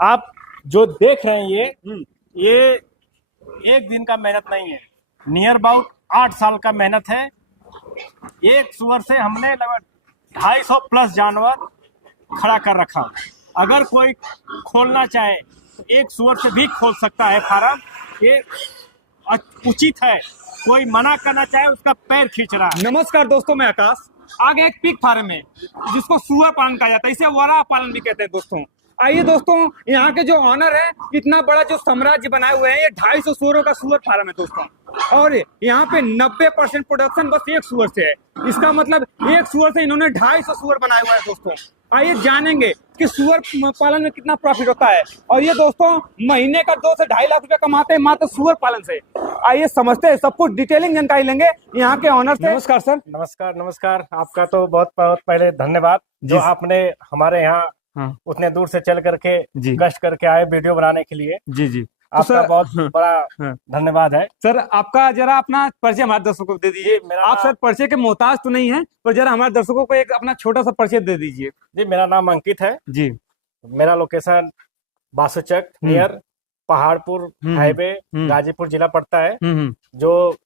आप जो देख रहे हैं ये एक दिन का मेहनत नहीं है, नियर अबाउट 8 साल का मेहनत है। एक सुअर से हमने लगभग 250 प्लस जानवर खड़ा कर रखा। अगर कोई खोलना चाहे तो एक सुअर से भी खोल सकता है फार्म। ये उचित है, कोई मना करना चाहे उसका पैर खींच रहा है। नमस्कार दोस्तों, मैं आकाश। आगे एक पिग फार्म है जिसको सुअर पालन कहा जाता है, इसे वरा पालन भी कहते हैं दोस्तों। आइए दोस्तों, यहाँ के जो ऑनर है, इतना बड़ा जो साम्राज्य बनाए हुए हैं, ये 250 सुअरों का सुअर फार्म है दोस्तों। और यहाँ पे 90% प्रोडक्शन बस एक सुअर से है। इसका मतलब एक सुअर से इन्होंने 250 सुअर बनाए हुए हैं दोस्तों। आइए जानेंगे कि सुअर पालन में कितना प्रॉफिट होता है। और ये दोस्तों महीने का 2 से 2.5 लाख रुपया कमाते हैं मात्र सुअर पालन से। आइए समझते हैं, सब कुछ डिटेलिंग जानकारी लेंगे यहाँ के ऑनर से। नमस्कार सर। नमस्कार नमस्कार। आपका तो बहुत बहुत पहले धन्यवाद जो आपने हमारे यहाँ उतने दूर से चल करके कष्ट करके आए वीडियो बनाने के लिए। जी जी, तो आपका बहुत बड़ा धन्यवाद है सर। आपका जरा अपना परिचय हमारे दर्शकों को दे दीजिए। आप सर परिचय के मोहताज तो नहीं है, पर जरा हमारे दर्शकों को एक अपना छोटा सा परिचय दे दीजिए। जी, मेरा नाम अंकित है जी। मेरा location Basuchak near Paharpur highway Ghazipur जिला पड़ता है, जो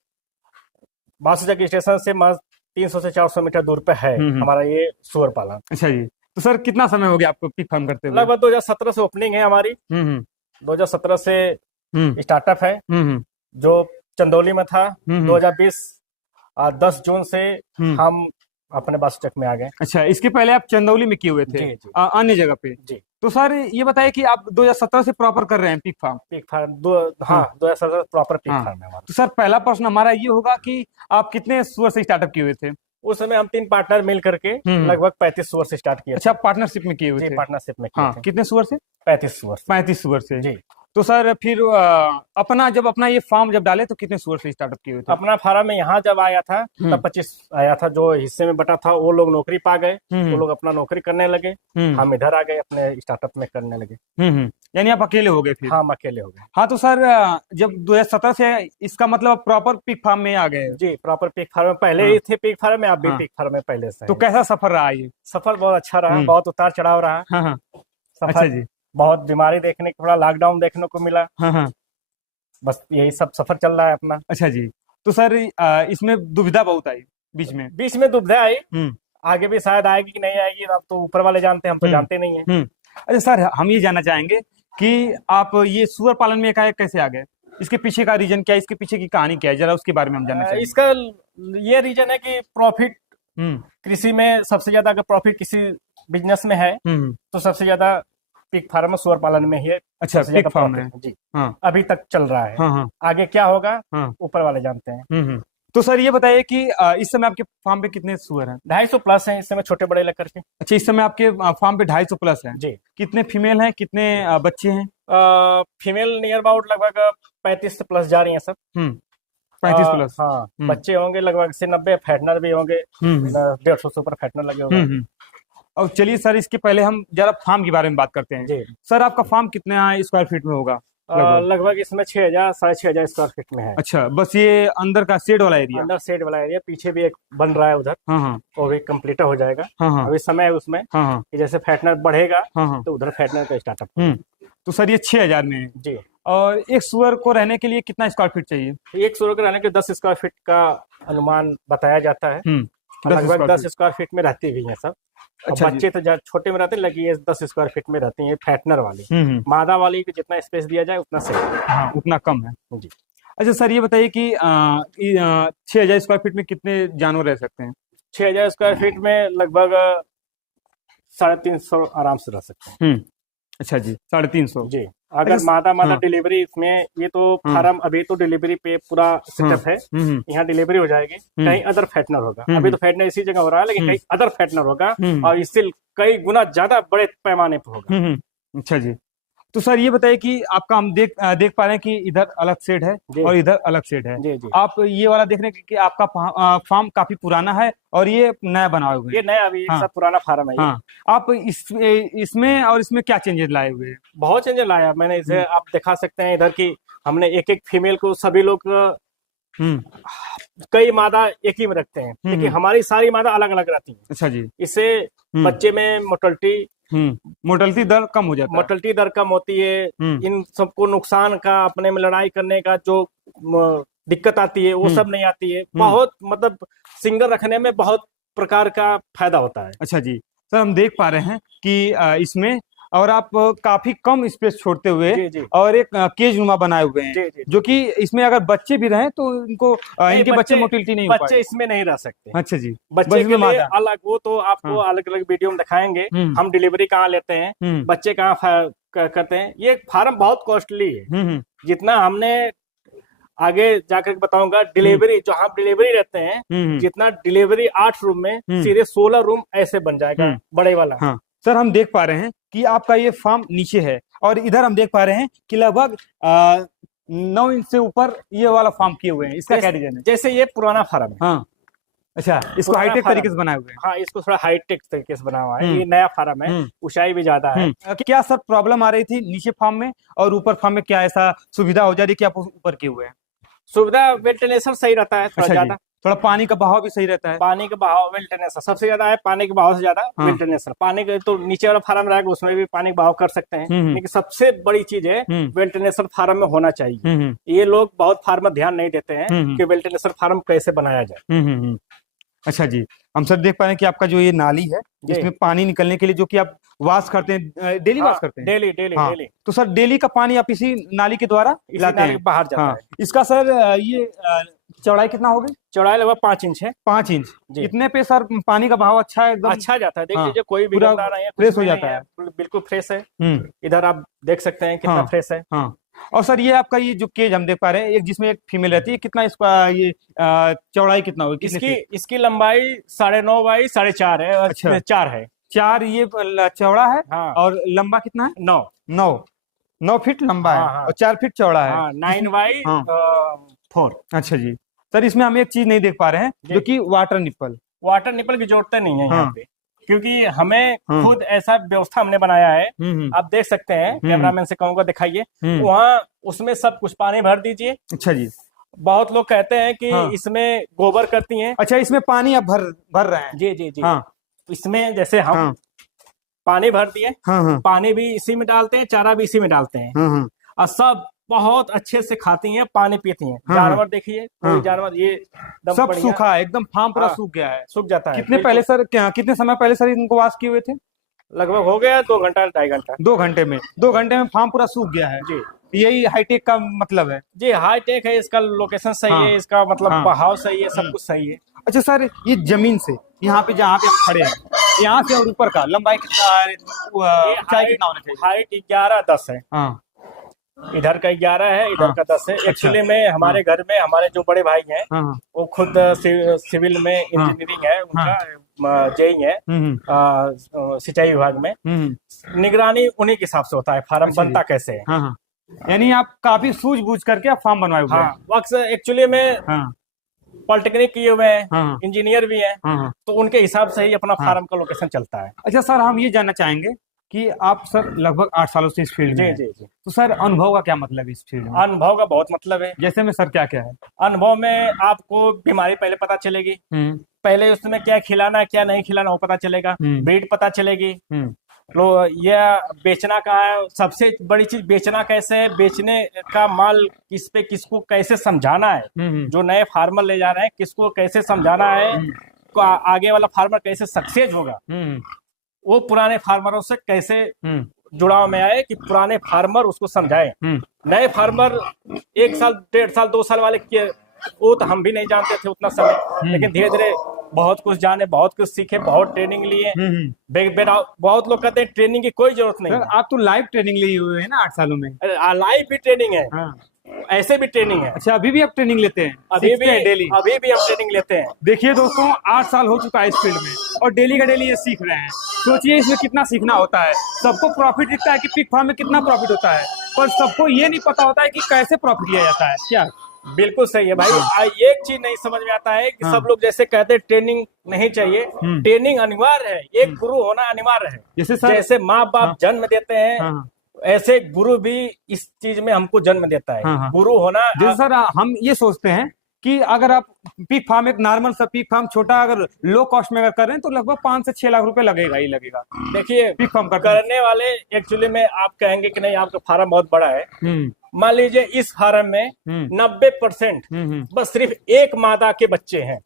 बासुचक स्टेशन से 300 से 400 मीटर दूर पे है हमारा ये सुअर पालन। अच्छा जी, तो सर कितना समय हो गया आपको पिग फार्म करते हुए? लगभग 2017 से ओपनिंग है हमारी। 2017 से स्टार्टअप है जो चंदौली में था। 2020 10 जून से हम अपने बासुचक में आ गए। अच्छा, इसके पहले आप चंदौली में किए हुए थे अन्य जगह पे जी। तो सर ये बताइए कि आप 2017 से प्रॉपर कर रहे हैं pig farm? 2017 proper pig farm है हमारा। तो सर पहला प्रश्न हमारा ये होगा कि आप कितने सुअर से स्टार्टअप किए हुए थे? उस समय हम 3 पार्टनर मिल करके लगभग 35 सुअर से स्टार्ट किए। अच्छा, पार्टनरशिप में किए हुए थे? पार्टनरशिप में किए थे। कितने सुअर से? 35 सुअर। 35 सुअर से जी। तो सर फिर अपना ये फार्म जब डाले तो कितने सुअर से स्टार्टअप किए हुए थे? अपना फार्म में यहाँ जब आया था तब 25 आया था। जो हिस्से में बटा था वो लोग नौकरी पा गए, वो लोग अपना नौकरी करने लगे, हम इधर आ गए अपने स्टार्टअप में करने लगे। यानी आप अकेले हो गए फिर? हाँ, हम अकेले हो गए। हाँ, तो सर जब 2017 से इसका मतलब प्रॉपर पिग फार्म में आ गए? जी, प्रॉपर पिग फार्म में पहले ही थे। पिग फार्म में आप भी पिग फार्म में पहले से। तो कैसा सफर रहा ये? सफर बहुत अच्छा रहा, बहुत उतार चढ़ाव रहा। अच्छा जी। बहुत बीमारी देखने को मिला, लॉकडाउन देखने को मिला। बस यही सब सफर चल रहा है अपना। अच्छा जी, तो सर इसमें दुविधा बहुत आई बीच में दुविधा आई। आगे भी शायद आएगी कि नहीं आएगी, अब तो ऊपर वाले जानते हैं, हम तो जानते नहीं है। अच्छा सर, हम ये जानना चाहेंगे कि आप ये सुअर पालन में एकाएक कैसे आ गए? इसके पीछे का रीजन क्या है, इसके पीछे की कहानी क्या है, जरा उसके बारे में हम जानना चाहेंगे। इसका ये रीजन है कि प्रॉफिट कृषि में सबसे ज्यादा, अगर प्रॉफिट किसी बिजनेस में है तो सबसे ज्यादा पिग फार्म सुअर पालन में ही है। अच्छा, पिग फार्म है जी। अभी तक चल रहा है। आगे क्या होगा ऊपर वाले जानते हैं। तो सर ये बताइए कि इस समय आपके फार्म पे कितने सुअर हैं? 250 प्लस हैं इस समय, छोटे बड़े लेकर के। अच्छा, इस समय आपके फार्म पे 250 प्लस हैं जी। कितने फीमेल हैं, कितने बच्चे हैं? फीमेल नियर अबाउट लगभग 35 से प्लस जा रही हैं सब। 35 प्लस। हाँ, बच्चे होंगे लगभग 90। फैटनर भी होंगे 150 से ऊपर फैटनर लगे होंगे। और चलिए सर, इसके पहले हम जरा फार्म के बारे में बात करते हैं। जी। सर आपका फार्म कितने स्क्वायर फीट में होगा? लगभग इसमें 6000 6,500 स्क्वायर फीट में है। अच्छा, बस ये अंदर का शेड वाला एरिया? अंदर शेड वाला एरिया, पीछे भी एक बन रहा है उधर। वो भी कंप्लीट हो जाएगा। अभी समय है उसमें कि जैसे फैटनर बढ़ेगा तो उधर फैटनर का स्टार्टअप। तो सर ये 6000 में है जी। और एक सुअर को रहने के लिए कितना स्क्वायर फीट चाहिए? एक सुअर को रहने के 10 स्क्वायर फीट का अनुमान बताया जाता है। लगभग 10 स्क्वायर फीट में रहती भी है सब। अच्छा, बच्चे तो छोटे में रहते हैं, लेकिन ये 10 स्क्वायर फीट में रहती है फैटनर वाली। मादा वाली को जितना स्पेस दिया जाए उतना सही, उतना कम है जी। अच्छा सर ये बताइए कि 6000 स्क्वायर फीट में कितने जानवर रह सकते हैं? 6000 स्क्वायर फीट में लगभग 350 आराम से रह सकते हैं। अच्छा जी, 350 जी। अगर मादा डिलीवरी इसमें, ये तो फार्म अभी तो डिलीवरी पे पूरा सेटअप है। यहाँ डिलीवरी हो जाएगी, कहीं अदर फैटनर होगा। अभी तो फैटनर इसी जगह हो रहा है, लेकिन कहीं अदर फैटनर होगा और इससे कई गुना ज्यादा बड़े पैमाने पर होगा। अच्छा जी, तो सर ये बताइए कि आपका हम देख पा रहे हैं कि इधर अलग शेड है और इधर अलग शेड है। जी। आप ये वाला देख रहे हैं कि आपका फार्म काफी पुराना है और ये नया बना हुआ है। ये नया, अभी एक साथ पुराना फार्म है। आप इसमें और इसमें क्या चेंजेस लाए हुए हैं? बहुत चेंजेस लाया मैंने। इसे आप दिखा सकते हैं इधर की, हमने एक फीमेल को, सभी लोग कई मादा एक ही में रखते हैं, लेकिन हमारी सारी मादा अलग अलग रहती है। अच्छा जी। इससे बच्चे में मोर्टेलिटी मोर्टलिटी दर कम हो जाता है। मोर्टलिटी दर कम होती है। इन सबको नुकसान का, अपने में लड़ाई करने का जो दिक्कत आती है वो सब नहीं आती है। बहुत मतलब सिंगल रखने में बहुत प्रकार का फायदा होता है। अच्छा जी सर, हम देख पा रहे हैं कि इसमें और आप काफी कम स्पेस छोड़ते हुए जी। और एक केज नुमा बनाए हुए हैं, जी। जो कि इसमें अगर बच्चे भी रहें तो इनको इनके बच्चे मोटिलिटी नहीं हो बच्चे इसमें नहीं रह सकते। अच्छा जी, बच्चे के लिए अलग, वो तो आपको अलग अलग वीडियो में दिखाएंगे हम डिलीवरी कहाँ लेते हैं, बच्चे कहाँ करते हैं। ये फार्म बहुत कॉस्टली है। जितना हमने आगे जाकर बताऊंगा, डिलीवरी जो हम डिलीवरी रहते हैं, जितना डिलीवरी 8 रूम में सीधे 16 रूम ऐसे बन जाएगा बड़े वाला। हाँ सर, हम देख पा रहे हैं कि आपका ये फार्म नीचे है और इधर हम देख पा रहे हैं कि लगभग 9 इंच से ऊपर ये वाला फार्म किए हुए हैं। इसका क्या रीजन है? जैसे ये पुराना फार्म है। हाँ अच्छा, इसको हाईटेक तरीके से बनाए हुए हैं। हाँ, इसको थोड़ा हाईटेक तरीके से बना हुआ है। ये नया फार्म है, ऊंचाई भी ज्यादा है। क्या सर प्रॉब्लम आ रही थी नीचे फार्म में और ऊपर फार्म में? क्या ऐसा सुविधा हो जा रही है कि आप ऊपर किए हुए हैं? सुविधा वेंटिलेशन सही रहता है थोड़ा ज्यादा, थोड़ा पानी का बहाव भी सही रहता है। पानी का बहाव, वेंटिलेशन सबसे ज्यादा है, पानी के बहाव से ज्यादा वेंटिलेशन। पानी के तो नीचे वाला फार्म रहेगा उसमें भी पानी का बहाव कर सकते हैं, लेकिन सबसे बड़ी चीज है वेंटिलेशन फार्म में होना चाहिए। ये लोग बहुत फार्मर ध्यान नहीं देते हैं कि वेंटिलेशन फार्म कैसे बनाया जाए। अच्छा जी, हम सर देख पा रहे हैं कि आपका जो ये नाली है जिसमें पानी निकलने के लिए, जो कि आप वॉश करते हैं, डेली वॉश करते हैं? डेली। तो सर डेली का पानी आप इसी नाली के द्वारा लाते हैं? बाहर जाता है। इसका सर ये चौड़ाई कितना होगी? चौड़ाई लगभग 5 इंच है। 5 इंच। इतने पे सर पानी का बहाव अच्छा है, एकदम अच्छा जाता है। देख लीजिए, कोई भी गंदा नहीं है, फ्रेश हो जाता है, बिल्कुल फ्रेश है। इधर आप देख सकते हैं कितना फ्रेश है। और सर ये आपका ये जो केज हम देख पा रहे हैं, एक जिसमें एक फीमेल रहती है, कितना इसका ये चौड़ाई कितना होगी? इसकी लंबाई 9.5 बाई 4.5 है। अच्छा, 4 है। 4 ये चौड़ा है। और लंबा कितना है? 9 फीट लंबा है और 4 फीट चौड़ा है। 9 बाई 4। अच्छा जी सर, इसमें हम एक चीज नहीं देख पा रहे हैं, जो कि वाटर निप्पल की जरूरत नहीं है यहाँ पे, क्योंकि हमें खुद ऐसा व्यवस्था हमने बनाया है। आप देख सकते हैं, कैमरामैन से कहूंगा दिखाइए, वहाँ उसमें सब कुछ पानी भर दीजिए। अच्छा जी, बहुत लोग कहते हैं कि इसमें गोबर करती हैं। अच्छा, इसमें पानी आप भर रहे हैं? जी। इसमें जैसे हम पानी भर दिए, पानी भी इसी में डालते हैं, चारा भी इसी में डालते हैं, और सब बहुत अच्छे से खाती हैं, पानी पीती हैं। जानवर देखिए, कोई जानवर ये सब सूखा है, एकदम फार्म पूरा सूख गया है, सूख जाता है। कितने समय पहले सर इनको वाश किए हुए थे? लगभग हो गया 2 घंटा 2.5 घंटा। 2 घंटे में 2 घंटे में फार्म पूरा सूख गया है जी। यही हाईटेक का मतलब है जी, हाईटेक है। इसका लोकेशन सही है, इसका मतलब बहाव सही है, सब कुछ सही है। अच्छा सर, ये जमीन से यहाँ पे जहाँ पे हम खड़े हैं, यहाँ से और ऊपर का लंबाई कितना, ऊंचाई कितना होना चाहिए? हाइट 11-10 है। इधर का 11 है, इधर का 10 है। एक्चुअली में हमारे घर में हमारे जो बड़े भाई हैं, वो खुद सिविल में इंजीनियरिंग है, उनका जेई है सिंचाई विभाग में। निगरानी उन्हीं के हिसाब से होता है, फार्म बनता कैसे है। यानी आप काफी सूझबूझ करके आप फार्म बनवाए हुए हैं। एक्चुअली में पॉलिटेक्निक किए हुए हैं, इंजीनियर भी हैं, तो उनके हिसाब से ही अपना फार्म का लोकेशन चलता है। अच्छा सर, हम ये जानना चाहेंगे कि आप सर लगभग 8 सालों से इस फील्ड में हैं। जी। तो सर अनुभव का क्या मतलब है इस फील्ड में? अनुभव का बहुत मतलब है। जैसे में सर क्या क्या है? अनुभव में आपको बीमारी पहले पता चलेगी, पहले उसमें क्या खिलाना क्या नहीं खिलाना वो पता चलेगा, ब्रीड पता चलेगी, तो यह बेचना का है। सबसे बड़ी चीज बेचना कैसे है, बेचने का माल किस पे किसको कैसे समझाना है। जो नए फार्मर ले जा रहे हैं, किसको कैसे समझाना है, आगे वाला फार्मर कैसे सक्सेस होगा, वो पुराने फार्मरों से कैसे जुड़ाव में आए कि पुराने फार्मर उसको समझाए। नए फार्मर 1 साल 1.5 साल 2 साल वाले के, वो तो हम भी नहीं जानते थे उतना समय, लेकिन धीरे धीरे बहुत कुछ जाने, बहुत कुछ सीखे, बहुत ट्रेनिंग लिए। बहुत लोग कहते हैं ट्रेनिंग की कोई जरूरत नहीं है। आप तो लाइव ट्रेनिंग लिए हुए हैं ना 8 सालों में? लाइव भी ट्रेनिंग है, ऐसे भी ट्रेनिंग है। अच्छा, अभी भी आप ट्रेनिंग लेते हैं? अभी भी हम ट्रेनिंग लेते हैं। देखिए दोस्तों, 8 साल हो चुका है इस फील्ड में और डेली का डेली ये सीख रहे हैं। सोचिए इसमें कितना सीखना होता है। सबको प्रॉफिट दिखता है कि पिग फार्म में कितना प्रॉफिट होता है, पर सबको ये नहीं पता होता है कि कैसे प्रॉफिट लिया जाता है। क्या? बिल्कुल सही है भाई। एक चीज नहीं समझ में आता है कि सब लोग जैसे कहते हैं ट्रेनिंग नहीं चाहिए, ट्रेनिंग अनिवार्य है। एक गुरु होना अनिवार्य है। जैसे माँ बाप जन्म देते हैं, ऐसे गुरु भी इस चीज में हमको जन्म देता है। गुरु होना। जैसे सर हम ये सोचते हैं कि अगर आप पिग फार्म, एक नॉर्मल सा पिग फार्म छोटा अगर लो कॉस्ट में अगर कर रहे हैं तो लगभग 5 से 6 लाख रुपए लगेगा ही लगेगा देखिए, पिग फार्म करने वाले एक्चुअली में आप कहेंगे कि नहीं आपका फार्म बहुत बड़ा है। हम्म मान लीजिए इस फार्म में 90% बस सिर्फ एक मादा के बच्चे हैं।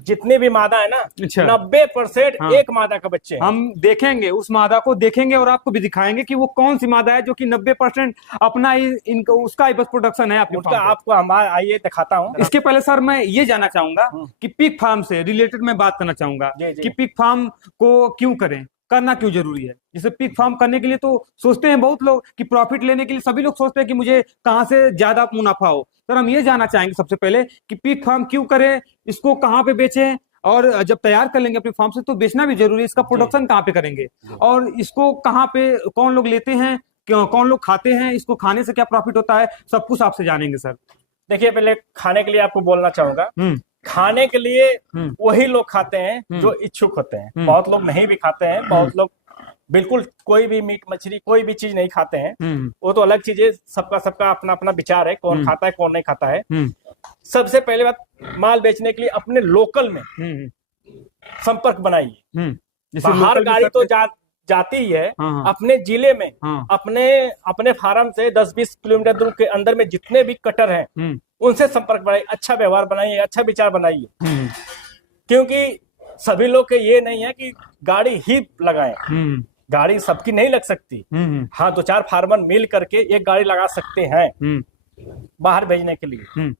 जितने भी मादा है ना, अच्छा। 90% हाँ। एक मादा का बच्चे हैं। हम देखेंगे उस मादा को, देखेंगे और आपको भी दिखाएंगे कि वो कौन सी मादा है जो कि 90% अपना ही इनका उसका ही बस प्रोडक्शन है आपके उसका फार्म पे। आपको हमारा आइए दिखाता हूँ। इसके पहले सर मैं ये जानना चाहूंगा कि पिग फार्म से रिलेटेड मैं बात करना चाहूंगा जी, जी। कि पिग फार्म को क्यों करें, करना क्यों जरूरी है। जैसे पिग फार्म करने के लिए तो सोचते हैं बहुत लोग कि प्रॉफिट लेने के लिए सभी लोग सोचते हैं कि मुझे कहाँ से ज्यादा मुनाफा हो। सर हम ये जानना चाहेंगे सबसे पहले कि पिग फार्म क्यों करें, इसको कहाँ पे बेचें, और जब तैयार कर लेंगे अपने फार्म से तो बेचना भी जरूरी है, इसका प्रोडक्शन कहाँ पे करेंगे और इसको कहाँ पे कौन लोग लेते हैं, कौन लोग खाते हैं, इसको खाने से क्या प्रॉफिट होता है, सब कुछ आपसे जानेंगे सर। देखिए, पहले खाने के लिए आपको बोलना चाहूंगा। खाने के लिए वही लोग खाते हैं जो इच्छुक होते हैं। बहुत लोग नहीं भी खाते हैं, बहुत लोग बिल्कुल कोई भी मीट मछली कोई भी चीज नहीं खाते हैं। वो तो अलग चीज है, सबका अपना अपना विचार है, कौन खाता है कौन नहीं खाता है। सबसे पहले बात, माल बेचने के लिए अपने लोकल में संपर्क बनाइए। बाहर गाड़ी तो जाती ही है। अपने जिले में अपने फार्म से 10-20 किलोमीटर दूर के अंदर में जितने भी कटर हैं उनसे संपर्क बनाइए, अच्छा व्यवहार बनाइए, अच्छा विचार बनाइए। क्योंकि सभी लोग के ये नहीं है कि गाड़ी ही लगाएं। गाड़ी सबकी नहीं लग सकती। हाँ, 2-4 फार्मर मिल करके एक गाड़ी लगा सकते हैं बाहर भेजने के लिए।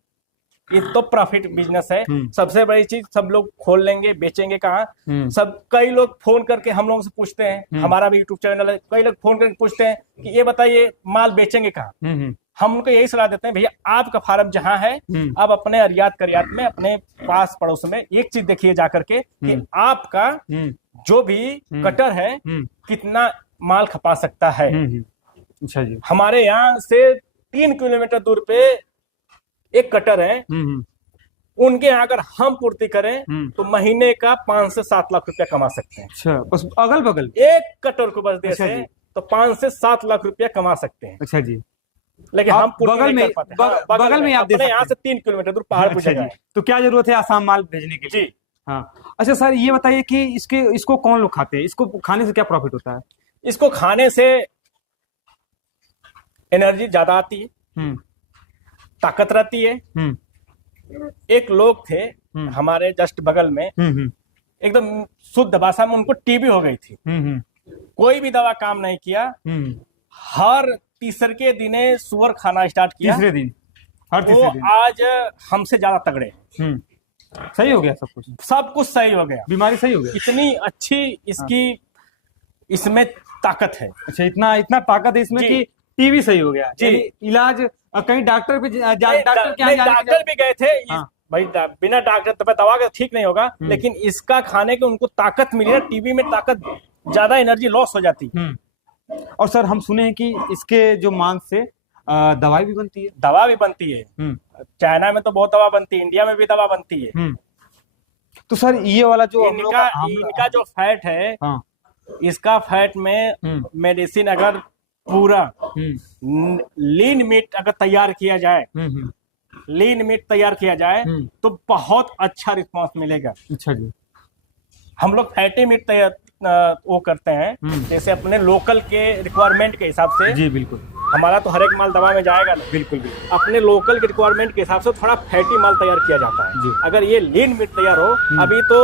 ये तो प्रॉफिट बिजनेस है। सबसे बड़ी चीज, सब लोग खोल लेंगे, बेचेंगे कहाँ। सब कई लोग फोन करके हम लोगों से पूछते हैं, हमारा भी यूट्यूब चैनल है, कई लोग फोन करके पूछते हैं कि ये बताइए माल बेचेंगे कहाँ। हम उनको यही सलाह देते हैं, भैया आपका फार्म जहाँ है आप अपने अर्यात करियात में अपने पास पड़ोस में एक चीज देखिए जाकर के कि आपका जो भी कटर है कितना माल खपा सकता है। अच्छा जी। हमारे यहाँ से 3 किलोमीटर दूर पे एक कटर है, उनके यहाँ अगर हम पूर्ति करें तो महीने का 5 से 7 लाख रुपया कमा सकते हैं। अच्छा, बस अगल बगल एक कटर को बस अच्छा देते तो 5 से 7 लाख रुपया कमा सकते हैं। अच्छा जी। लेकिन हम पूर्ति बगल नहीं में कर पाते। हाँ, बगल में आप दे अपने यहाँ सकते से 3 किलोमीटर दूर पहाड़ पर जगह है। तो क्या जरूरत है आसाम माल भेजने के लिए। जी हाँ। अच्छा सर, ये बताइए कि इसको कौन लोग खाते हैं, इसको खाने से क्या प्रॉफिट होता है। इसको खाने से एनर्जी ज्यादा आती है, ताकत रहती है। एक लोग थे हमारे जस्ट बगल में, एकदम शुद्ध भाषा में उनको टीबी हो गई थी। कोई भी दवा काम नहीं किया। हर तीसरे दिने सुअर खाना स्टार्ट किया। तीसरे दिन, हर तीसरे दिन। आज हमसे ज्यादा तगड़े। सही हो गया सब कुछ सही हो गया, बीमारी सही हो गया। इतनी अच्छी इसमें ताकत है। अच्छा, इतना ताकत है इसमें कि टीबी सही हो गया। जी। इलाज कहीं डॉक्टर भी डॉक्टर भी गए थे। भाई बिना डॉक्टर तो दवा का ठीक नहीं होगा, लेकिन इसका खाने के उनको ताकत मिली ना। टीबी में ताकत ज्यादा, एनर्जी लॉस हो जाती है। और सर हम सुने हैं कि इसके जो मांस से दवाई भी बनती है। दवा भी बनती है। चाइना में तो बहुत दवा बनती है, इंडिया में भी दवा बनती है। तो सर ये वाला जो इनका जो फैट है, इसका फैट में मेडिसिन अगर पूरा लीन मीट अगर तैयार किया जाए, लीन मीट तैयार किया जाए तो बहुत अच्छा रिस्पांस मिलेगा। अच्छा जी। हम लोग फैटी मीट तैयार वो करते हैं, जैसे अपने लोकल के रिक्वायरमेंट के हिसाब से। जी बिल्कुल। हमारा तो हर एक माल दवा में जाएगा ना। बिल्कुल। अपने लोकल के रिक्वायरमेंट के हिसाब से थोड़ा फैटी माल तैयार किया जाता है। जी। अगर ये लीन मीट तैयार हो, अभी तो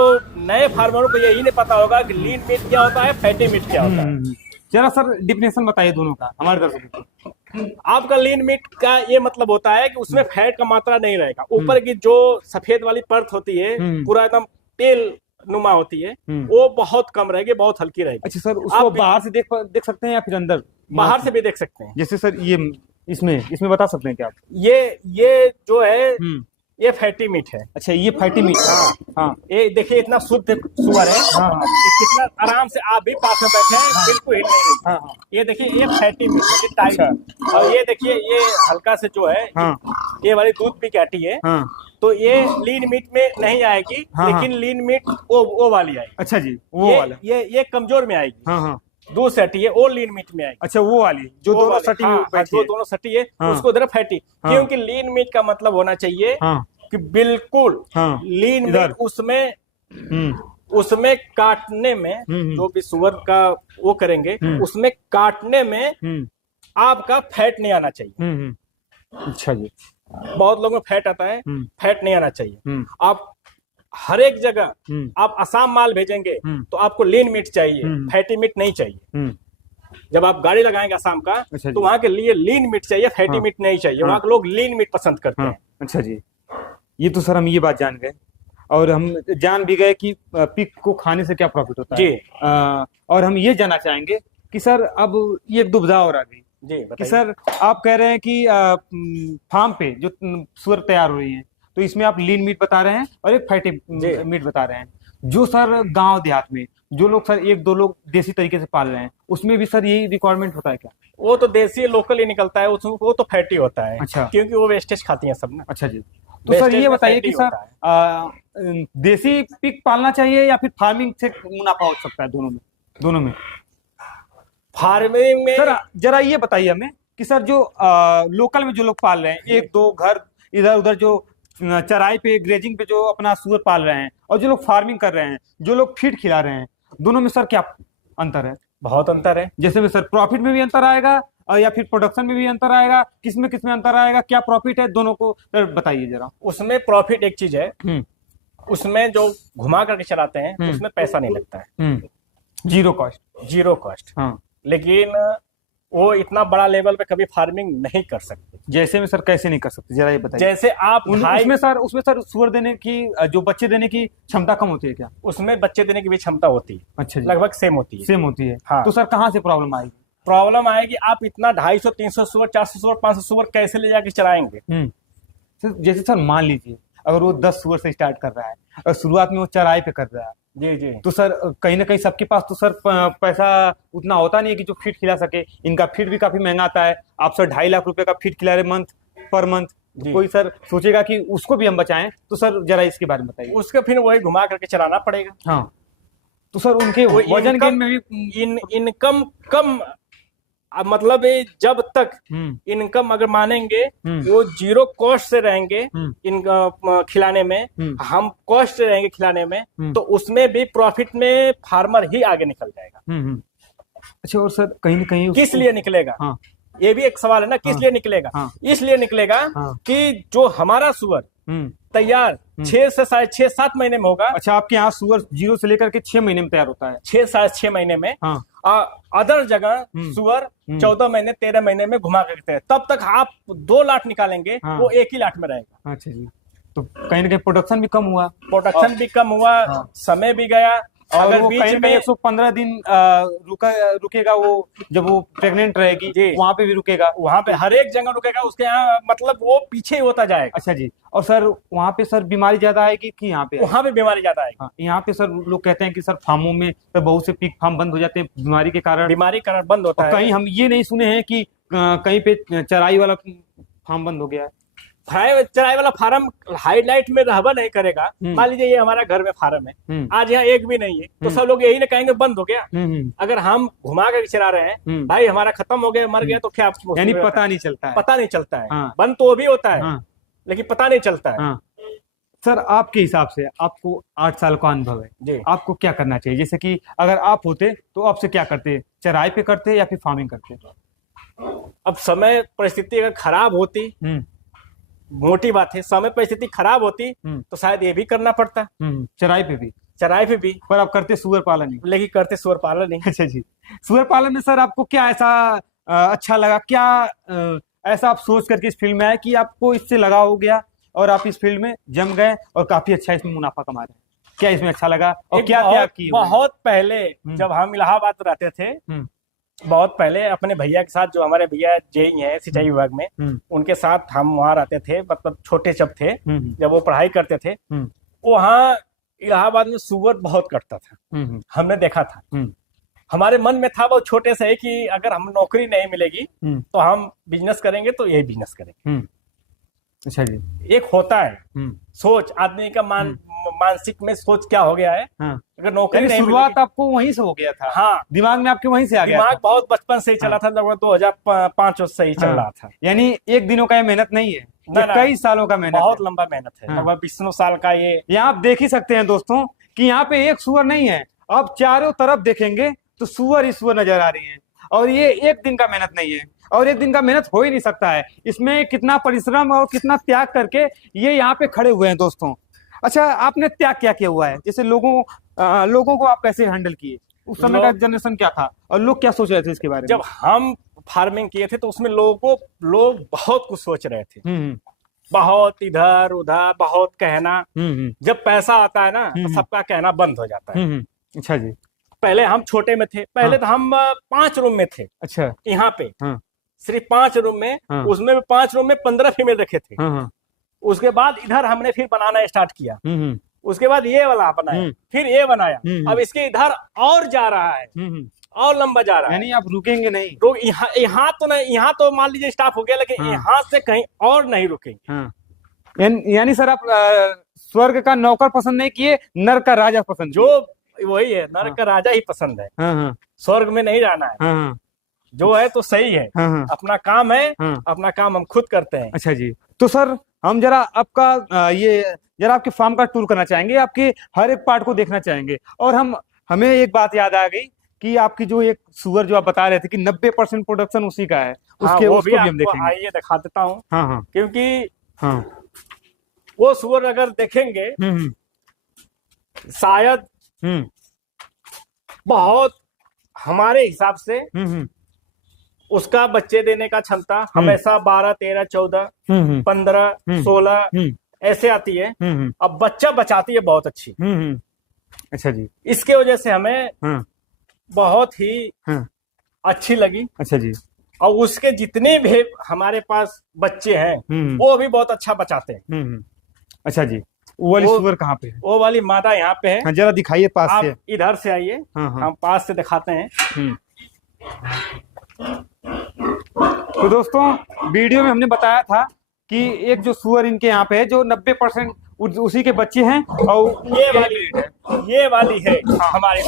नए फार्मरों को यही नहीं पता होगा कि लीन मीट क्या होता है, फैटी मीट क्या होता है। जरा सर डिफिनेशन बताइए दोनों का हमारे दर्शकों को। आपका लीन मीट का ये मतलब होता है कि उसमें फैट का मात्रा नहीं रहेगा। ऊपर की जो सफेद वाली परत होती है पूरा एकदम तेल नुमा होती है, वो बहुत कम रहेगी, बहुत हल्की रहेगी। अच्छा सर, उसको बाहर से देख सकते हैं या फिर अंदर? बाहर से भी देख सकते हैं। जैसे सर ये इसमें बता सकते हैं क्या आप? ये जो है ये फैटी मीट है। अच्छा, ये फैटी मीट। हाँ। ये देखिए इतना शुद्ध सुअर है। कितना आराम से आप भी पास में बैठे हैं, बिल्कुल हिल नहीं रही। ये देखिए ये फैटी मीट है, ये टाइट है। और ये देखिए ये हल्का से जो है ये वाली दूध भी कैटी है। तो ये लीन मीट में नहीं आएगी, लेकिन लीन मीट वो वाली आएगी। अच्छा जी, वो वाला ये कमजोर में आएगी। दो सटी है, वो लीन मीट में आएगी। अच्छा, वो वाली जो दोनों सटी जो दोनों सटी है उसको उधर फैटी। क्योंकि लीन मीट का मतलब होना चाहिए कि बिल्कुल हाँ, लीन इधर। मीट उसमें हम्म उसमें काटने में जो भी सुअर का वो करेंगे उसमें काटने में हम्म आपका फैट नहीं आना चाहिए। अच्छा जी। बहुत लोगों में फैट आता है, हम्म फैट नहीं आना चाहिए। हम्म आप हर एक जगह हम्म आप असम माल भेजेंगे हम्म तो आपको लीन मीट चाहिए, हम्म फैटी मीट नहीं चाहिए। हम्म जब आप गाड़ी लगाएंगे असम का अच्छा तो जी। वहां के लिए लीन मीट चाहिए, फैटी हाँ, मीट नहीं चाहिए। हाँ, वहां के लोग लीन मीट पसंद करते हाँ, हैं। अच्छा जी। ये तो सर हम ये बात जान गए, और हम जान भी गए कि पिग को खाने से क्या प्रॉफिट होता है। जी और हम ये जानना चाहेंगे कि सर अब ये एक दुविधा और आ गई जी कि बताइए। सर आप कह रहे हैं कि फार्म पे जो सुअर तैयार हो रही है तो इसमें आप लीन मीट बता रहे हैं और एक फैटी जी मीट बता रहे हैं। जो सर गांव देहात में जो लोग सर एक दो लोग देसी तरीके से पाल रहे हैं उसमें भी सर यही रिक्वायरमेंट होता है क्या? वो तो देसी लोकल ही निकलता है, उसमें वो तो फैटी होता है। अच्छा। क्योंकि वो वेस्टेज खाती है सब ना। अच्छा जी। तो सर वेस्टेज ये में बताइए फैटी कि सर होता है। देसी पिग पालना चाहिए या फिर फार्मिंग से मुनाफा हो सकता है? दोनों में फार्मिंग में सर जरा ये बताइए हमें कि सर जो लोकल में जो लोग पाल रहे हैं एक दो घर इधर उधर जो चराई पे ग्रेजिंग पे जो अपना सुअर पाल रहे हैं और जो लोग फार्मिंग कर रहे हैं जो लोग फीड खिला रहे हैं, दोनों में सर क्या अंतर है? बहुत अंतर है। जैसे में सर प्रॉफिट में भी अंतर आएगा और या फिर प्रोडक्शन में भी अंतर आएगा, किसमें अंतर आएगा, क्या प्रॉफिट है दोनों को सर बताइए जरा। उसमें प्रॉफिट एक चीज है, हम्म उसमें जो घुमा करके चलाते हैं उसमें पैसा नहीं लगता है, जीरो कॉस्ट। Zero cost. हाँ, लेकिन वो इतना बड़ा लेवल पे कभी फार्मिंग नहीं कर सकते। जैसे में सर कैसे नहीं कर सकते जरा ये बताइए। जैसे आप उसमें सर सुअर देने की जो बच्चे देने की क्षमता कम होती है क्या? उसमें बच्चे देने की भी क्षमता होती है, अच्छा जी। लगभग सेम होती है। सेम होती है। हाँ। तो सर कहाँ से प्रॉब्लम आएगी? प्रॉब्लम आएगी आप इतना 250 300 सुअर 400 सुअर 500 सुअर कैसे ले जाके चलाएंगे। सर जैसे सर मान लीजिए अगर वो 10 सुअर से स्टार्ट कर रहा है और शुरुआत में वो चराई पे कर रहा है, जी जी तो सर कहीं ना कहीं सबके पास तो सर पैसा उतना होता नहीं है कि जो फीड खिला सके। इनका फीड भी काफी महंगा आता है। आप सर 2.5 लाख रुपए का फीड खिला रहे पर मंथ। जी। कोई सर सोचेगा कि उसको भी हम बचाएं, तो सर जरा इसके बारे में बताइए। उसके फिर वही घुमा करके चलाना पड़ेगा। हाँ, तो सर उनके वो वजन गेन में भी इनकम कम, अब मतलब ये जब तक इनकम अगर मानेंगे वो जीरो कॉस्ट से रहेंगे इन खिलाने में, हम कॉस्ट से रहेंगे खिलाने में, तो उसमें भी प्रॉफिट में फार्मर ही आगे निकल जाएगा। अच्छा, और सर कहीं ना कहीं किस लिए निकलेगा? हाँ, ये भी एक सवाल है ना, किस लिए निकलेगा? इसलिए निकलेगा कि जो हमारा सुअर तैयार 6 से 6.5-7 महीने में होगा। अच्छा, आपके यहाँ सुअर 0 से लेकर के 6 महीने में तैयार होता है? 6 महीने में। अदर जगह सुअर 14 महीने 13 महीने में घुमा करते हैं। तब तक आप 2 लाट निकालेंगे, वो 1 ही लाट में रहेगा। अच्छा जी। तो कहीं ना कहीं प्रोडक्शन भी कम हुआ, प्रोडक्शन भी कम हुआ, समय भी गया। अगर वो कहीं में 115 दिन रुकेगा, वो जब वो प्रेग्नेंट रहेगी वहां पे भी रुकेगा, वहां पे हर एक जगह रुकेगा। उसके यहाँ मतलब वो पीछे होता जाएगा। अच्छा जी। और सर वहाँ पे सर बीमारी ज्यादा आएगी कि यहाँ पे? वहां पे बीमारी ज्यादा आएगी। हाँ, यहाँ पे सर लोग कहते हैं कि सर फार्मों में तो बहुत से पिग फार्म बंद हो जाते हैं बीमारी के कारण। बीमारी कारण बंद होता है। कहीं हम ये नहीं सुने हैं कि कहीं पे चराई वाला फार्म बंद हो गया है। चराई वाला फार्म हाईलाइट में रहबा नहीं करेगा। मान लीजिए ये हमारा घर में फार्म है, आज यहाँ एक भी नहीं है, तो सब लोग यही ना कहेंगे बंद हो गया। अगर हम घुमा कर चला रहे हैं, भाई हमारा खत्म हो गया, मर गया, तो क्या यानी पता नहीं चलता है? पता नहीं चलता है। बंद तो भी होता है, लेकिन पता नहीं चलता है। सर आपके हिसाब से, आपको 8 साल का अनुभव है, आपको क्या करना चाहिए? जैसे कि अगर आप होते तो आपसे क्या करते? चराई पे करते या फिर फार्मिंग करते? अब समय परिस्थिति अगर खराब होती, मोटी बात है, समय परिस्थिति खराब होती तो शायद ये भी करना पड़ता। चराई पे भी पर आप करते सुअर पालन नहीं? लेकिन करते सुअर पालन नहीं। अच्छा जी। सुअर पालन में सर आपको क्या ऐसा अच्छा लगा, क्या ऐसा आप सोच करके इस फील्ड में आए कि आपको इससे लगाव हो गया और आप इस फील्ड में जम गए और काफी अच्छा इसमें मुनाफा कमा रहे हैं? क्या इसमें अच्छा लगा और क्या त्याग किए? बहुत पहले जब हम इलाहाबाद रहते थे, बहुत पहले अपने भैया के साथ, जो हमारे भैया जेई हैं सिंचाई विभाग में, उनके साथ हम वहाँ रहते थे। मतलब छोटे जब थे, जब वो पढ़ाई करते थे, वहाँ इलाहाबाद में सुअर बहुत कटता था। हमने देखा था। हमारे मन में था बहुत छोटे से कि अगर हम नौकरी नहीं मिलेगी तो हम बिजनेस करेंगे, तो यही बिजनेस करेंगे। अच्छा जी। एक होता है सोच, आदमी का मानसिक में सोच क्या हो गया है। अगर नौकरी नहीं, शुरुआत आपको वहीं से हो गया था? हाँ, दिमाग में आपके वहीं से आ गया? दिमाग बहुत बचपन से ही चला था, लगभग 2005 से ही चल रहा था। यानी एक दिनों का ये मेहनत नहीं है, ना, ये कई सालों का मेहनत बहुत है। लंबा मेहनत है, हाँ। लगभग 20 साल का ये। यहाँ आप देख ही सकते हैं दोस्तों कि यहाँ पे एक सुअर नहीं है, आप चारों तरफ देखेंगे तो सुअर ही सुअर नजर आ रही हैं। और ये एक दिन का मेहनत नहीं है, और एक दिन का मेहनत हो ही नहीं सकता है। इसमें कितना परिश्रम और कितना त्याग करके ये यहाँ पे खड़े हुए हैं दोस्तों। अच्छा, आपने त्याग क्या किया हुआ है? जैसे लोगों को आप कैसे हैंडल किए? उस समय का जनरेशन क्या था और लोग क्या सोच रहे थे इसके बारे में? जब हम फार्मिंग किए थे तो उसमें लोग बहुत कुछ सोच रहे थे, हम्म बहुत इधर उधर, बहुत कहना। हम्म जब पैसा आता है ना तो हम्म, सबका कहना बंद हो जाता है। अच्छा जी। पहले हम छोटे में थे, पहले हाँ। तो हम 5 रूम में थे अच्छा। यहाँ पे, हाँ सिर्फ 5 रूम में। हाँ। उसमें 5 रूम में 15 फीमेल रखे थे। हाँ हाँ। उसके बाद इधर हमने फिर बनाना स्टार्ट किया, हम्म उसके बाद ये वाला बनाया, हम्म। फिर ये बनाया। हम्म। अब इसके इधर और जा रहा है, हम्म। और लंबा जा रहा है। यानी आप रुकेंगे नहीं? तो यहाँ तो नहीं, यहाँ तो मान लीजिए स्टाफ हो गया, लेकिन हाँ। यहाँ से कहीं और नहीं रुकेंगे। हाँ। यानी सर आप स्वर्ग का नौकर पसंद नहीं किए, नरक का राजा पसंद जो किए। वही है, नरक का राजा ही पसंद है, हाँ हाँ स्वर्ग में नहीं जाना है। हाँ जो है तो सही है, हाँ हाँ। अपना काम है, हाँ। अपना काम हम खुद करते हैं। अच्छा जी। तो सर हम जरा आपका जरा आपके फार्म का टूर करना चाहेंगे, आपके हर एक पार्ट को देखना चाहेंगे। और हमें एक बात याद आ गई कि आपकी जो एक सुअर जो आप बता रहे थे कि 90% प्रोडक्शन उसी का है, हाँ, उसके वो उसको भी भी हम आपको देखेंगे। आइए दिखा देता हूँ। हाँ हाँ क्योंकि हाँ। वो सुअर अगर देखेंगे हम्म शायद हम्म बहुत, हमारे हिसाब से हम्म उसका बच्चे देने का क्षमता हमेशा 12, 13, 14, 15, 16 ऐसे आती है। अब बच्चा बचाती है बहुत अच्छी। अच्छा जी। इसके वजह से हमें हाँ बहुत ही हाँ। अच्छी लगी। अच्छा जी। और उसके जितने भी हमारे पास बच्चे हैं वो भी बहुत अच्छा बचाते हैं। अच्छा जी। वो वाली सुअर कहाँ पे है? वो वाली मादा यहाँ पे है। हाँ, जरा दिखाइए पास आप से। इधर से आइए, हाँ हाँ। हम पास से दिखाते हैं। तो दोस्तों वीडियो में हमने बताया था कि एक जो सुअर इनके यहाँ पे है जो 90% उसी के बच्चे हैं, और ये वाली है हाँ। हमारे।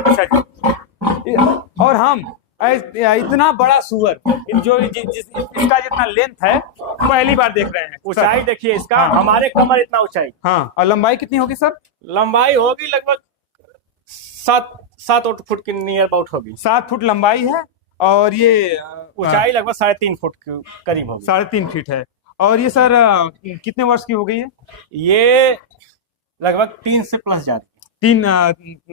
अच्छा जी। और हम इतना बड़ा सुअर जो इसका जितना लेंथ है पहली बार देख रहे हैं। ऊंचाई देखिए इसका, हाँ। हमारे कमर इतना ऊंचाई। हाँ, और लंबाई कितनी होगी सर? लंबाई होगी लगभग 7-8 फुट की नियर अबाउट होगी। 7 फुट लंबाई है, और ये ऊंचाई लगभग 3.5 फुट के करीब होगी। 3.5 फीट है। और ये सर कितने वर्ष की हो गई है? ये लगभग 3 से प्लस जाती है।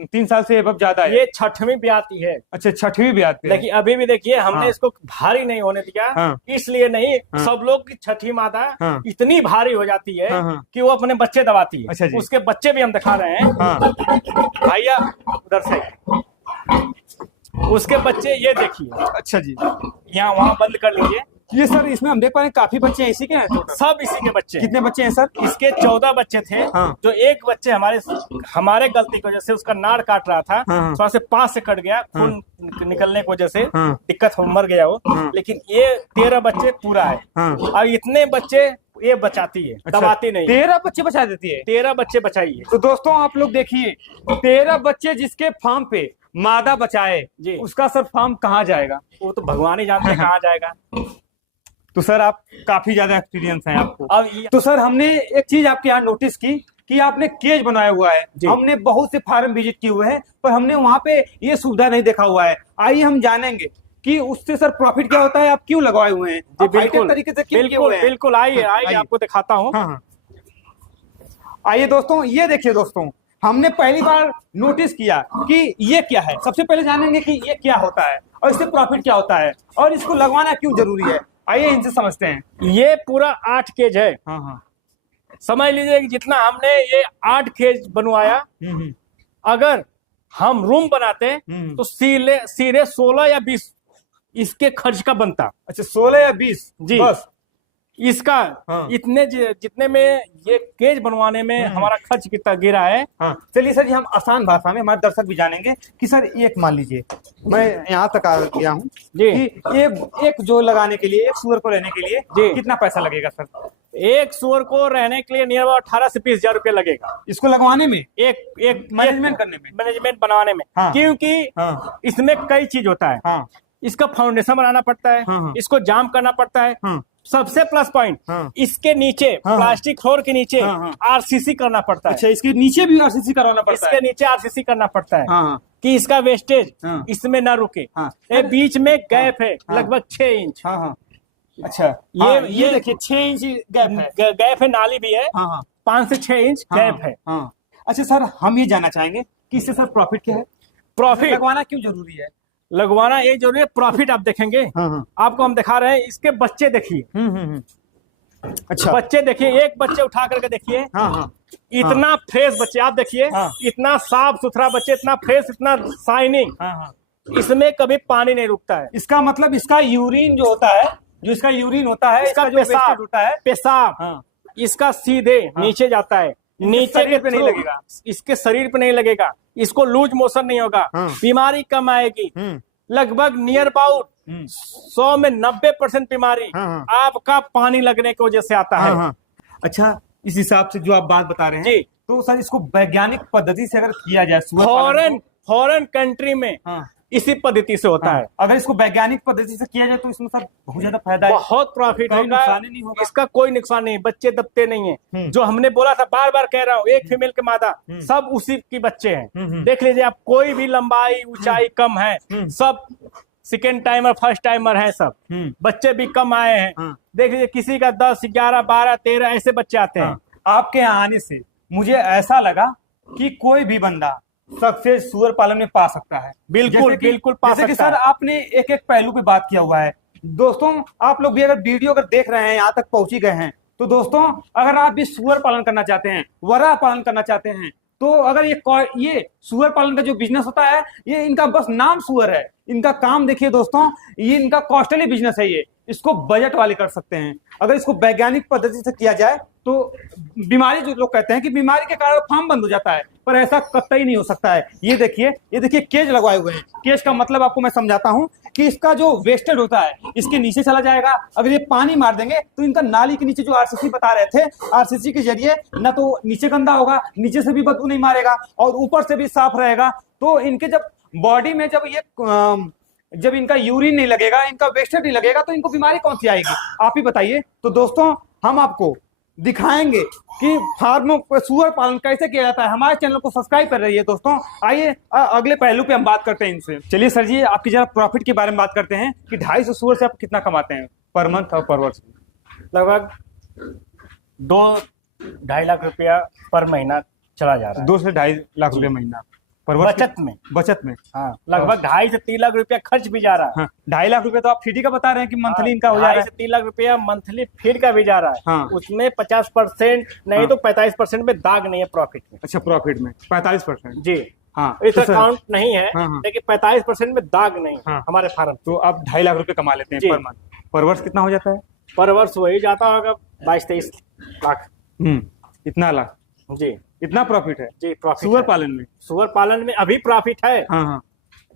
3 साल से अब ज्यादा है। ये 6वीं ब्याती है। अच्छा, 6वीं ब्यात पे है। लेकिन अभी भी देखिए हमने हाँ। इसको भारी नहीं होने दिया। हाँ। इसलिए नहीं, हाँ। सब लोग की 6ठी मादा हाँ। इतनी भारी हो जाती है हाँ, हाँ। कि वो अपने बच्चे दबाती है। अच्छा जी। उसके बच्चे भी हम दिखा रहे हैं। हाँ। भैया उधर से उसके बच्चे ये देखिए। अच्छा जी। यहाँ वहाँ बंद कर लीजिए। ये सर इसमें हम देख पा रहे हैं काफी बच्चे हैं, इसी के हैं total? सब इसी के बच्चे हैं। कितने बच्चे हैं सर? इसके 14 बच्चे थे। हाँ। जो एक बच्चे हमारे गलती की वजह से उसका नाड़ काट रहा था, हाँ। थोड़ा से पास से कट गया, खून निकलने की वजह से हाँ। दिक्कत हो, मर गया वो। हाँ। लेकिन ये 13 बच्चे पूरा है। हाँ। और इतने बच्चे ये बचाती है, अच्छा, दबाती नहीं। 13 बच्चे बचा देती है। 13 बच्चे बचाइए। तो दोस्तों आप लोग देखिए, 13 बच्चे जिसके फार्म पे मादा बचाए जी। उसका सर फार्म कहाँ जाएगा? वो तो भगवान ही जानते हैं कहाँ जाएगा। तो सर आप काफी ज्यादा एक्सपीरियंस है आपको। अब तो सर हमने एक चीज आपके यहाँ नोटिस की कि आपने केज बनाया हुआ है। हमने बहुत से फार्म विजिट किए हुए हैं, पर हमने वहां पे ये सुविधा नहीं देखा हुआ है। आइए हम जानेंगे कि उससे सर प्रॉफिट क्या होता है, आप क्यों लगाए हुए हैं, आप हाईटेक तरीके से क्यों किए हुए हैं? बिल्कुल आइए आपको दिखाता हूँ। हाँ। आइए दोस्तों, ये देखिए दोस्तों, हमने पहली बार नोटिस किया कि ये क्या है। सबसे पहले जानेंगे कि ये क्या होता है और इससे प्रॉफिट क्या होता है और इसको लगवाना क्यों जरूरी है। आइए इनसे समझते हैं। ये पूरा 8 केज है। हाँ हाँ। समझ लीजिए कि जितना हमने ये 8 केज बनवाया, अगर हम रूम बनाते तो सीधे 16 या 20 इसके खर्च का बनता। अच्छा, 16 या 20 जी बस इसका। हाँ। जितने में ये केज बनवाने में हमारा खर्च कितना गिरा है। हाँ। चलिए सर, ये हम आसान भाषा में हमारे दर्शक भी जानेंगे कि सर एक मान लीजिए मैं यहाँ तक आ गया हूँ जी कि एक जो लगाने के लिए, एक सुअर को रहने के लिए जी कितना पैसा लगेगा सर? एक सुअर को रहने के लिए नियर 18 से 20 हजार रुपये लगेगा। इसको लगवाने में, एक मैनेजमेंट करने में, मैनेजमेंट बनाने में। हाँ। क्योंकि इसमें कई चीज होता है। हाँ। इसका फाउंडेशन बनाना पड़ता है, हाँ। इसको जाम करना पड़ता है, हाँ। सबसे प्लस पॉइंट, हाँ। इसके नीचे हाँ, प्लास्टिक फ्लोर के नीचे हाँ, हाँ। आरसीसी करना पड़ता है। अच्छा, इसके नीचे भी आरसीसी करवाना पड़ता इसके है। नीचे आरसीसी करना पड़ता है हाँ हाँ कि इसका वेस्टेज हाँ। इसमें ना रुके। हाँ। ये बीच में गैप है हाँ। लगभग 6 इंच। हाँ हाँ। अच्छा, ये देखिए 6 इंच गैप है। गैप है, नाली भी है, हाँ हाँ 5 से 6 इंच हाँ, गैप है। हाँ। अच्छा सर, हम ये जानना चाहेंगे कि इससे सर प्रॉफिट क्या है, प्रॉफिट लगवाना क्यों जरूरी है? लगवाना ये जरूरी है, प्रॉफिट आप देखेंगे। हाँ हाँ। आपको हम दिखा रहे हैं, इसके बच्चे देखिए। अच्छा, बच्चे देखिए, एक बच्चे उठा करके देखिए, हाँ हाँ इतना फ्रेश बच्चे आप देखिए। हाँ। इतना साफ सुथरा बच्चे, इतना फ्रेश, इतना शाइनिंग, हाँ हाँ। इसमें कभी पानी नहीं रुकता है। इसका मतलब इसका यूरिन जो होता है, जो इसका यूरिन होता है, इसका इसका जो पेशाब वेस्टेज होता है, पेशाब हाँ, इसका सीधे नीचे जाता है, नीचे शरीर के पे नहीं थ्रू लगेगा। इसके शरीर पे नहीं लगेगा, इसको लूज मोशन नहीं होगा, हाँ। बीमारी कम आएगी। लगभग नियर अबाउट 100 में 90% बीमारी हाँ, आपका पानी लगने की वजह से आता है। हाँ। अच्छा, इस हिसाब से जो आप बात बता रहे हैं, जी। तो सर इसको वैज्ञानिक पद्धति से अगर किया जाए, सुअर पालन फॉरेन को- फॉरेन कंट्री में हाँ, इसी पद्धति से होता हाँ, है। अगर इसको वैज्ञानिक पद्धति से किया जाए तो इसमें सर बहुत ज्यादा फायदा है। बहुत प्रॉफिट कोई होगा, नुकसान ही नहीं होगा। इसका कोई नुकसान नहीं, बच्चे दबते नहीं है। जो हमने बोला था, बार बार कह रहा हूँ, एक फीमेल के मादा सब उसी की बच्चे हैं। देख लीजिए आप, कोई भी लंबाई ऊंचाई कम है, सब सेकेंड टाइमर फर्स्ट टाइमर है, सब बच्चे भी कम आए हैं। हाँ। देख लीजिए, किसी का 10 11 12 13 ऐसे बच्चे आते हैं। हाँ, आपके यहाँ आने से मुझे ऐसा लगा कि कोई भी बंदा सक्सेस सुअर पालन में पा सकता है। बिल्कुल, जैसे कि- बिल्कुल पा जैसे कि सकता सर है। आपने एक एक पहलू पे बात किया हुआ है। दोस्तों, आप लोग भी अगर वीडियो अगर देख रहे हैं, यहाँ तक पहुंची गए हैं, तो दोस्तों अगर आप भी सुअर पालन करना चाहते हैं, वरा पालन करना चाहते हैं, तो अगर ये सुअर पालन का जो बिजनेस होता है, ये इनका बस नाम सुअर है, इनका काम देखिए दोस्तों, ये इनका कॉस्टली बिजनेस है। ये इसको बजट वाले कर सकते हैं। अगर इसको वैज्ञानिक पद्धति से किया जाए तो बीमारी, जो लोग कहते हैं कि बीमारी के कारण फार्म बंद हो जाता है, पर ऐसा कतई नहीं हो सकता है। ये देखिए केज लगवाए हुए हैं। केज का मतलब आपको मैं समझाता हूं कि इसका जो वेस्टेज होता है इसके नीचे चला जाएगा। अगर ये पानी मार देंगे तो इनका नाली के नीचे, जो आरसीसी बता रहे थे, आरसीसी के जरिए ना तो नीचे गंदा होगा, नीचे से भी बदबू नहीं मारेगा और ऊपर से भी साफ रहेगा। तो इनके जब बॉडी में जब इनका यूरिन नहीं लगेगा, इनका वेस्टेज नहीं लगेगा, तो इनको बीमारी कौन सी आएगी, आप ही बताइए। तो दोस्तों, हम आपको दिखाएंगे कि फार्मों सुअर पालन कैसे किया जाता है। हमारे चैनल को सब्सक्राइब कर रही है दोस्तों। आइए अगले पहलू पे हम बात करते हैं इनसे। चलिए सर जी, आपकी जरा प्रॉफिट के बारे में बात करते हैं कि 250 सुअर से आप कितना कमाते हैं पर मंथ और पर वर्ष? लगभग 2-2.5 लाख रुपया पर महीना चला जा रहा है 2 से 2.5 लाख रुपए महीना पर वर्ष बचत में। हाँ, लगभग 2.5 से 3 लाख रुपया खर्च भी जा रहा है। हाँ, 2.5 लाख रुपए तो आप फीडी का बता रहे हैं कि मंथली इनका हो जा रहा 2.5 से 3 लाख रुपया मंथली फीड का भी जा रहा है। हाँ। उसमें 50% नहीं तो 45% में दाग नहीं है प्रॉफिट में। अच्छा, प्रॉफिट में 45%। जी हाँ, इस तो सर- अकाउंट नहीं है, हाँ, हाँ। लेकिन 45% में दाग नहीं है हाँ। हमारे फार्म। तो आप 2.5 लाख रुपए कमा लेते हैं जी। Per month. पर वर्ष कितना हो जाता है? पर वर्ष वही जाता होगा 22-23 लाख। इतना लाख, जी इतना प्रॉफिट है जी, प्रॉफिट सुअर है। पालन में? सुअर पालन में अभी प्रॉफिट है। हाँ हाँ।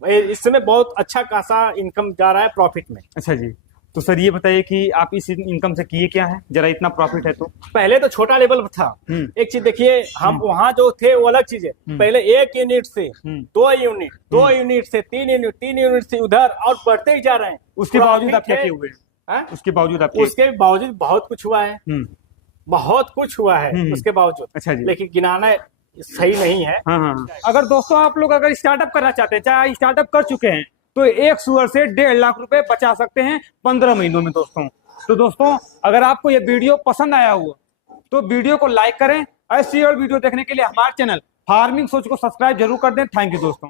इस समय बहुत अच्छा खासा इनकम जा रहा है प्रॉफिट में। अच्छा जी, तो सर ये बताइए कि आप इस इनकम से किए क्या है, जरा इतना प्रॉफिट है तो? पहले तो छोटा लेवल पर था। एक चीज देखिए, हम वहाँ जो थे वो अलग चीज है। पहले 1 यूनिट से 2 यूनिट, 2 यूनिट से 3 यूनिट, 3 यूनिट से उधर, और बढ़ते ही जा रहे हैं। उसके बावजूद आप क्या Profit किए है। हुए हैं? हाँ? उसके बावजूद आप क्या- उसके बावजूद बहुत कुछ हुआ है, हम्म, बहुत कुछ हुआ है उसके बावजूद। अच्छा जी। लेकिन गिनाना सही नहीं है। हाँ हाँ। अगर दोस्तों आप लोग अगर स्टार्टअप करना चाहते हैं, चाहे स्टार्टअप कर चुके हैं, तो एक सुअर से 1.5 लाख रुपए बचा सकते हैं 15 महीनों में दोस्तों। तो दोस्तों, अगर आपको ये वीडियो पसंद आया हुआ तो वीडियो को लाइक करें। ऐसी और वीडियो देखने के लिए हमारे चैनल फार्मिंग सोच को सब्सक्राइब जरूर कर दें। थैंक यू दोस्तों।